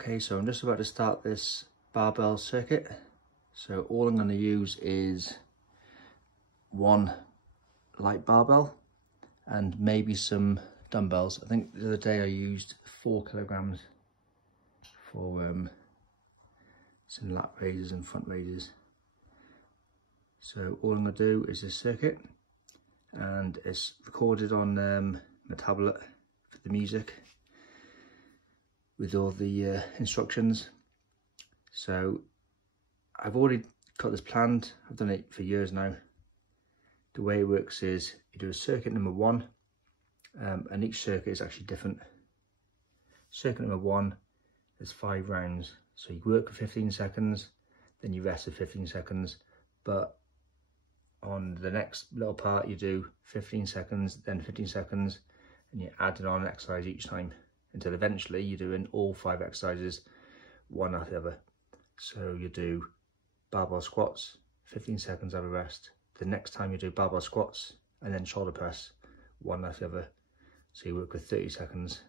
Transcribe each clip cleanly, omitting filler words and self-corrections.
Okay, so I'm just about to start this barbell circuit. So all I'm going to use is one light barbell and maybe some dumbbells. I think the other day I used 4 kilograms for some lat raises and front raises. So all I'm going to do is this circuit, and it's recorded on my tablet for the music with all the instructions. So I've already got this planned. I've done it for years now. The way it works is you do a circuit number 1, and each circuit is actually different. Circuit number 1 is 5 rounds. So you work for 15 seconds, then you rest for 15 seconds. But on the next little part, you do 15 seconds, then 15 seconds, and you're adding on an exercise each time until eventually you're doing all 5 exercises, one after the other. So you do barbell squats, 15 seconds, have a rest. The next time you do barbell squats and then shoulder press, one after the other. So you work with 30 seconds,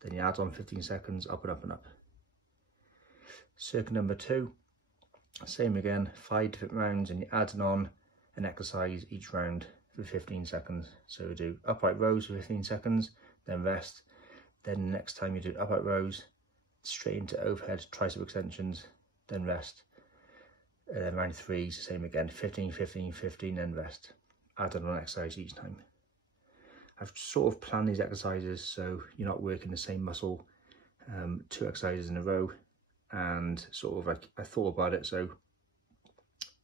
then you add on 15 seconds, up and up and up. Circuit number 2, same again, 5 different rounds, and you're adding on an exercise each round for 15 seconds. So you do upright rows for 15 seconds, then rest. Then the next time you do upright rows, straight into overhead tricep extensions, then rest. And then round 3 is the same again, 15, 15, 15, then rest. Adding on exercise each time. I've sort of planned these exercises so you're not working the same muscle 2 exercises in a row, and sort of like I thought about it. So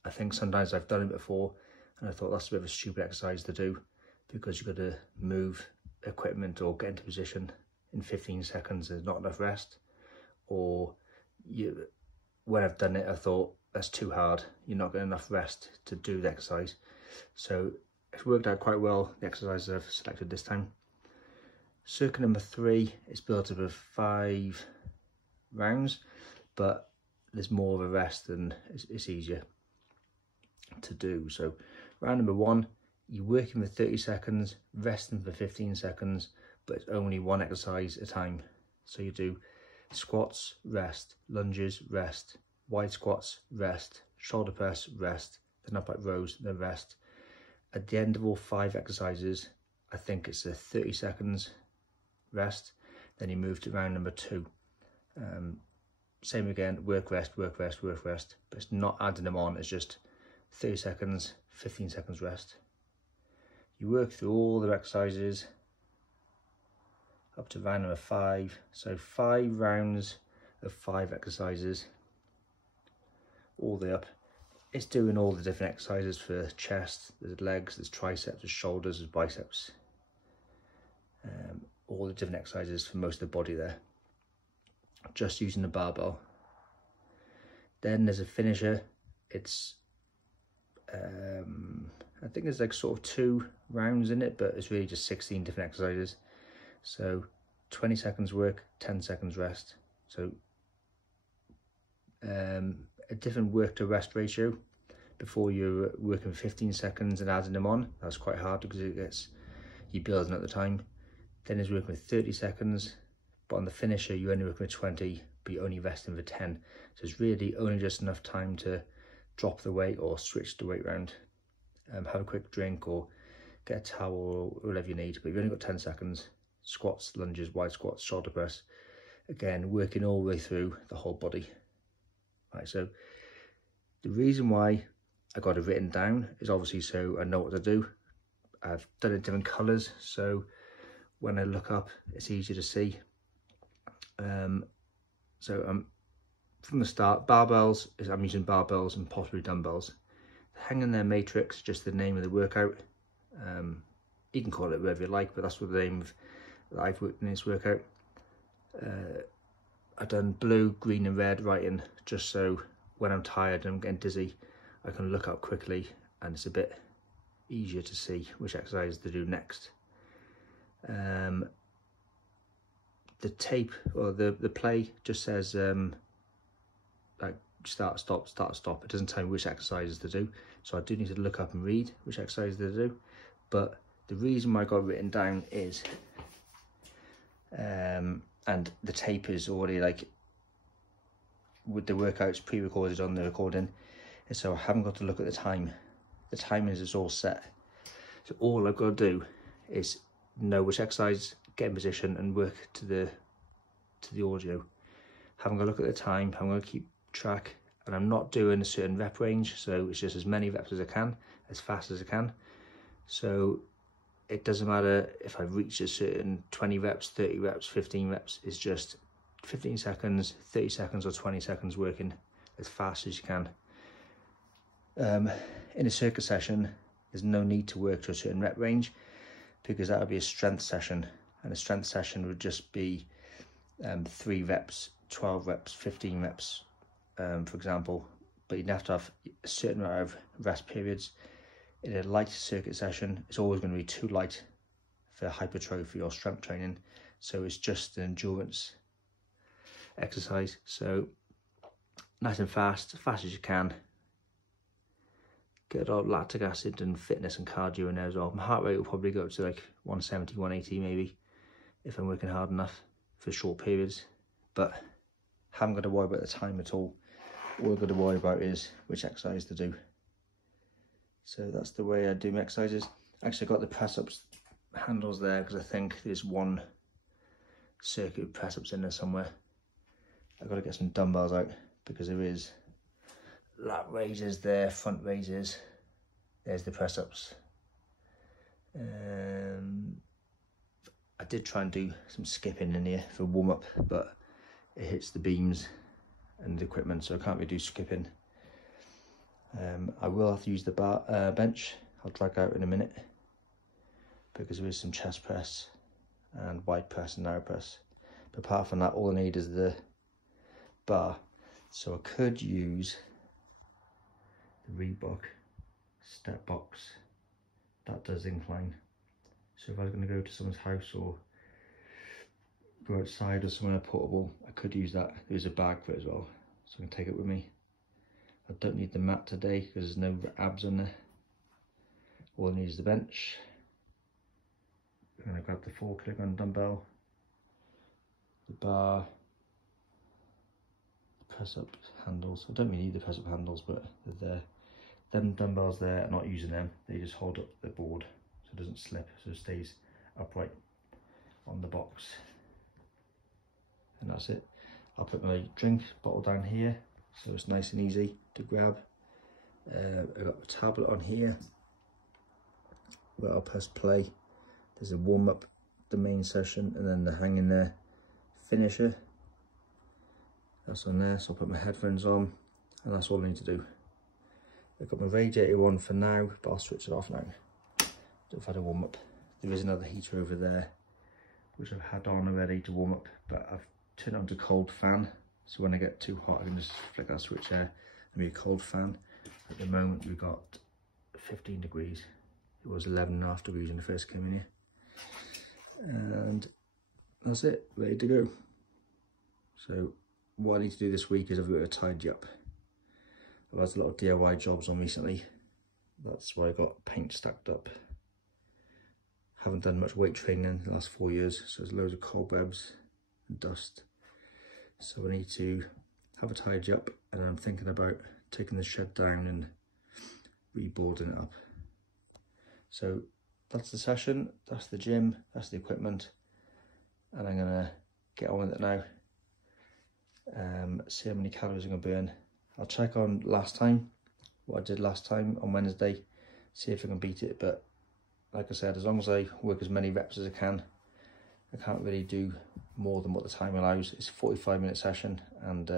I think sometimes I've done it before and I thought that's a bit of a stupid exercise to do because you've got to move equipment or get into position in 15 seconds. There's not enough rest, or when I've done it I thought that's too hard, you're not getting enough rest to do the exercise. So it's worked out quite well, the exercises I've selected this time. Circuit number 3 is built up of 5 rounds, but there's more of a rest and it's easier to do. So round number 1, you're working for 30 seconds, resting for 15 seconds, but it's only one exercise at a time. So you do squats, rest, lunges, rest, wide squats, rest, shoulder press, rest, then upright rows, then rest. At the end of all 5 exercises, I think it's a 30 seconds rest. Then you move to round number 2. Same again, work, rest, work, rest, work, rest, but it's not adding them on, it's just 30 seconds, 15 seconds rest. You work through all the exercises up to round number 5. So 5 rounds of 5 exercises, all the way up. It's doing all the different exercises for chest, there's legs, there's triceps, there's shoulders, there's biceps. All the different exercises for most of the body there, just using the barbell. Then there's a finisher. It's I think there's like sort of 2 rounds in it, but it's really just 16 different exercises. So 20 seconds work, 10 seconds rest. So a different work to rest ratio. Before you're working 15 seconds and adding them on, that's quite hard because you're building at the time. Then it's working with 30 seconds, but on the finisher you're only working with 20, but you're only resting for 10. So it's really only just enough time to drop the weight or switch the weight round, have a quick drink or get a towel or whatever you need, but you've only got 10 seconds. Squats, lunges, wide squats, shoulder press. Again, working all the way through the whole body. Right, so the reason why I got it written down is obviously so I know what to do. I've done it in different colours, so when I look up, it's easier to see. So from the start, barbells, I'm using barbells and possibly dumbbells. Hanging there matrix, just the name of the workout. You can call it whatever you like, but that's what the name of that I've worked in this workout. I've done blue, green and red writing, just so when I'm tired and I'm getting dizzy, I can look up quickly and it's a bit easier to see which exercise to do next. The tape or the play just says like start, stop, start, stop. It doesn't tell me which exercises to do, so I do need to look up and read which exercises to do. But the reason why I got written down is and the tape is already like with the workouts pre-recorded on the recording, so I haven't got to look at the time. The timing is all set. So all I've got to do is know which exercise, get in position and work to the audio. Haven't got to look at the time, I'm going to keep track, and I'm not doing a certain rep range, so it's just as many reps as I can, as fast as I can. So it doesn't matter if I've reached a certain 20 reps, 30 reps, 15 reps, it's just 15 seconds, 30 seconds or 20 seconds working as fast as you can. In a circuit session, there's no need to work to a certain rep range because that would be a strength session, and a strength session would just be 3 reps, 12 reps, 15 reps, for example, but you'd have to have a certain amount of rest periods. In a light circuit session, it's always going to be too light for hypertrophy or strength training, so it's just an endurance exercise. So nice and fast, as fast as you can. Get a lot of lactic acid and fitness and cardio in there as well. My heart rate will probably go up to like 170, 180 maybe, if I'm working hard enough for short periods, but haven't got to worry about the time at all. All I've got to worry about is which exercise to do. So that's the way I do my exercises. Actually, I got the press-ups handles there because I think there's one circuit press-ups in there somewhere. I've got to get some dumbbells out because there is lat raises there, front raises. There's the press-ups. I did try and do some skipping in here for warm-up, but it hits the beams and the equipment, so I can't really do skipping. I will have to use the bench. I'll drag out in a minute because there is some chest press and wide press and narrow press. But apart from that, all I need is the bar. So I could use the Reebok step box. That does incline. So if I was going to go to someone's house or go outside or somewhere portable, I could use that. There's a bag for it as well, so I can take it with me. I don't need the mat today because there's no abs on there. All I need is the bench. I'm going to grab the 4 kg dumbbell, the bar, the press-up handles. I don't really need the press-up handles, but they're there. Them dumbbells there, I'm not using them. They just hold up the board so it doesn't slip, so it stays upright on the box. And that's it. I'll put my drink bottle down here so it's nice and easy to grab. I've got a tablet on here where I'll press play. There's a warm-up, the main session, and then the hang in there finisher. That's on there, so I'll put my headphones on, and that's all I need to do. I've got my radiator on for now, but I'll switch it off now. I've had a warm-up. There is another heater over there, which I've had on already to warm up, but I've turned it on to cold fan, so when I get too hot I can just flick that switch there and be a cold fan. At the moment we've got 15 degrees. It was 11.5 degrees when I first came in here. And that's it, ready to go. So what I need to do this week is I've got to tidy up. I've had a lot of DIY jobs on recently. That's why I got paint stacked up. Haven't done much weight training in the last 4 years, so there's loads of cobwebs and dust. So I need to have a tidy up, and I'm thinking about taking the shed down and reboarding it up. So that's the session, that's the gym, that's the equipment, and I'm gonna get on with it now. See how many calories I'm gonna burn. I'll check on last time, what I did last time on Wednesday, see if I can beat it, but like I said, as long as I work as many reps as I can't really do more than what the time allows. It's a 45-minute session, and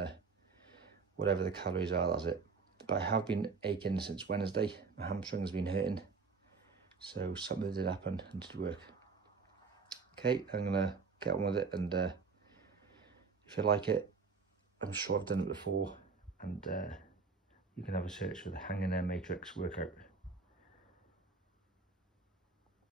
whatever the calories are, that's it. But I have been aching since Wednesday. My hamstring's been hurting, so something did happen and did work. Okay, I'm gonna get on with it, and if you like it, I'm sure I've done it before, and you can have a search for the Hang in There Matrix workout.